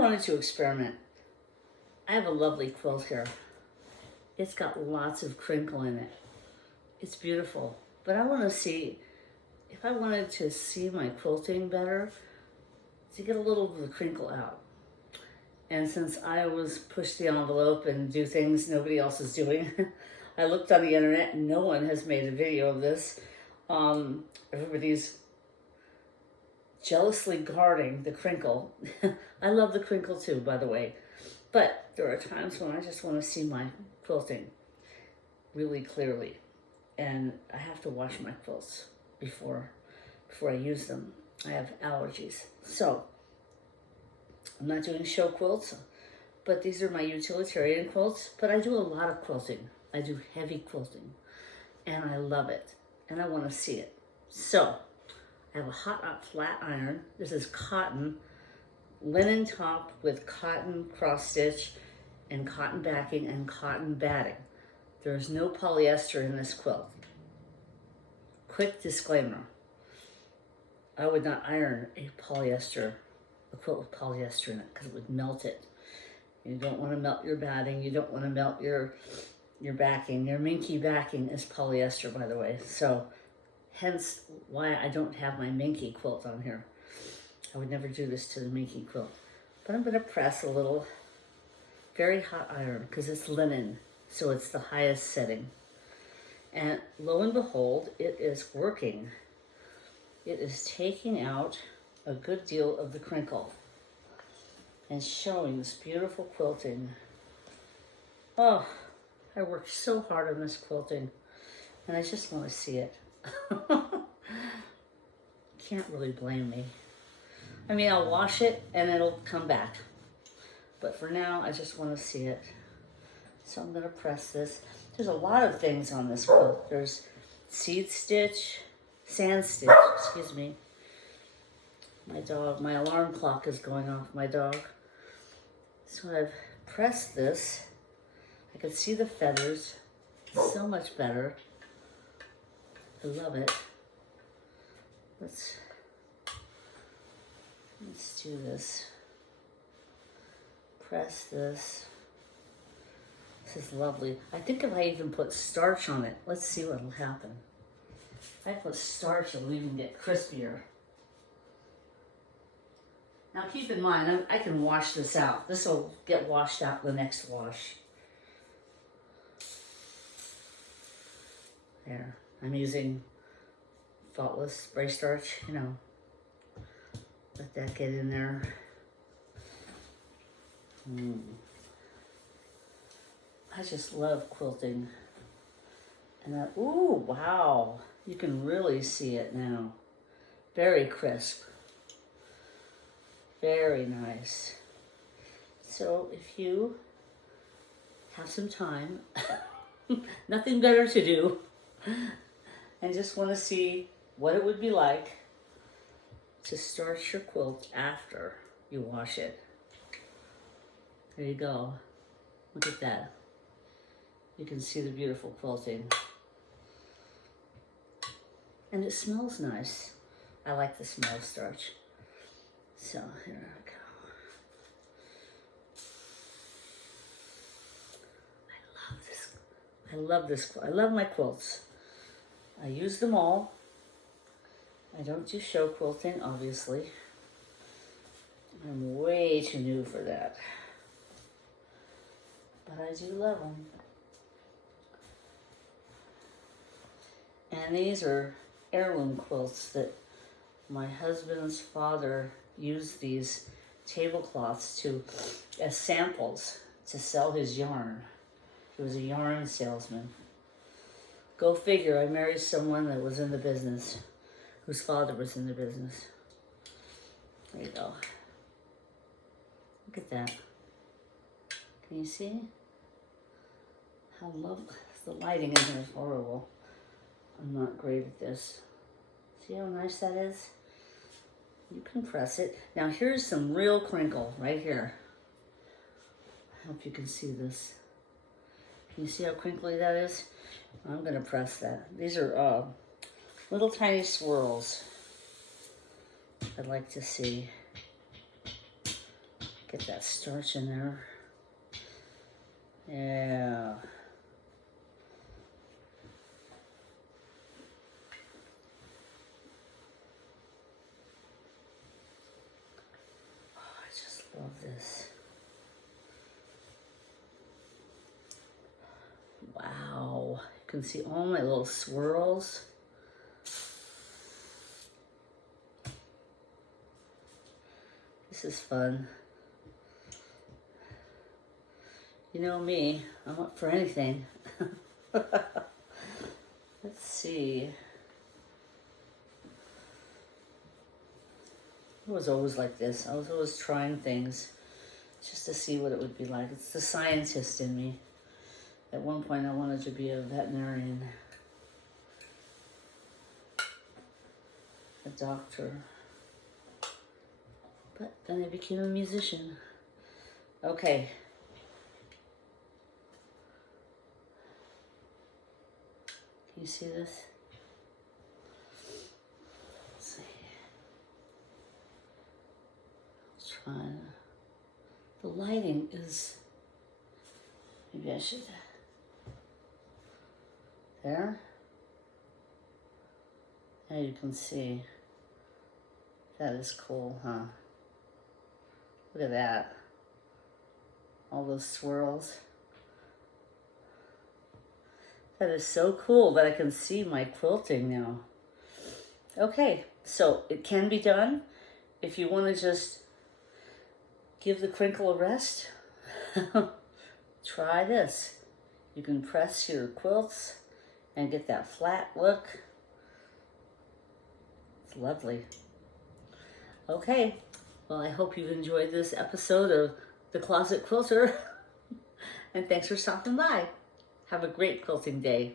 wanted to experiment. I have a lovely quilt here. It's got lots of crinkle in it. It's beautiful. But I want to see, if I wanted to see my quilting better, to get a little of the crinkle out. And since I always push the envelope and do things nobody else is doing, I looked on the internet and no one has made a video of this. Everybody's jealously guarding the crinkle. I love the crinkle too, by the way. But there are times when I just want to see my quilting really clearly. And I have to wash my quilts before I use them. I have allergies. So I'm not doing show quilts, but these are my utilitarian quilts. But I do a lot of quilting. I do heavy quilting, and I love it, and I want to see it. So I have a hot flat iron. This is cotton, linen top with cotton cross stitch and cotton backing and cotton batting. There's no polyester in this quilt. Quick disclaimer. I would not iron a quilt with polyester in it because it would melt it. You don't want to melt your batting. You don't want to melt your backing. Your minky backing is polyester, by the way. So hence why I don't have my minky quilt on here. I would never do this to the minky quilt. But I'm going to press a little very hot iron because it's linen. So it's the highest setting. And lo and behold, it is working. It is taking out a good deal of the crinkle and showing this beautiful quilting. Oh, I worked so hard on this quilting and I just want to see it. Can't really blame me. I mean, I'll wash it and it'll come back. But for now, I just want to see it. So I'm going to press this. There's a lot of things on this quilt. There's seed stitch, sand stitch, excuse me. My dog, my alarm clock is going off, my dog. So I've pressed this. I can see the feathers. So much better. I love it. Let's do this. Press this. This is lovely. I think if I even put starch on it, let's see what will happen. If I put starch, it'll even get crispier. Now keep in mind, I can wash this out. This will get washed out the next wash. There. I'm using Faultless spray starch, you know. Let that get in there. I just love quilting. And that, ooh, wow. You can really see it now. Very crisp. Very nice. So if you have some time, nothing better to do, and just want to see what it would be like to starch your quilt after you wash it. There you go. Look at that. You can see the beautiful quilting. And it smells nice. I like the smell of starch. So here I go. I love this. I love my quilts. I use them all. I don't do show quilting, obviously. I'm way too new for that. But I do love them. And these are heirloom quilts that my husband's father used these tablecloths as samples to sell his yarn. He was a yarn salesman. Go figure, I married someone that was in the business, whose father was in the business. There you go. Look at that. Can you see? How lovely. The lighting in here is horrible. I'm not great at this. See how nice that is? You can press it. Now here's some real crinkle right here. I hope you can see this. Can you see how crinkly that is? I'm going to press that. These are little tiny swirls I'd like to see. Get that starch in there. Yeah. Oh, I just love this. Wow. You can see all my little swirls. This is fun. You know me, I'm up for anything. Let's see. I was always like this. I was always trying things just to see what it would be like. It's the scientist in me. At one point I wanted to be a veterinarian, a doctor, but then I became a musician. Okay. Can you see this? Let's see. Let's try. The lighting is, maybe I should, there. Now you can see. That is cool, huh? Look at that. All those swirls. That is so cool that I can see my quilting now. Okay, so it can be done. If you want to just give the crinkle a rest, try this. You can press your quilts and get that flat look. It's lovely. Okay, well, I hope you've enjoyed this episode of The Closet Quilter. And thanks for stopping by. Have a great quilting day.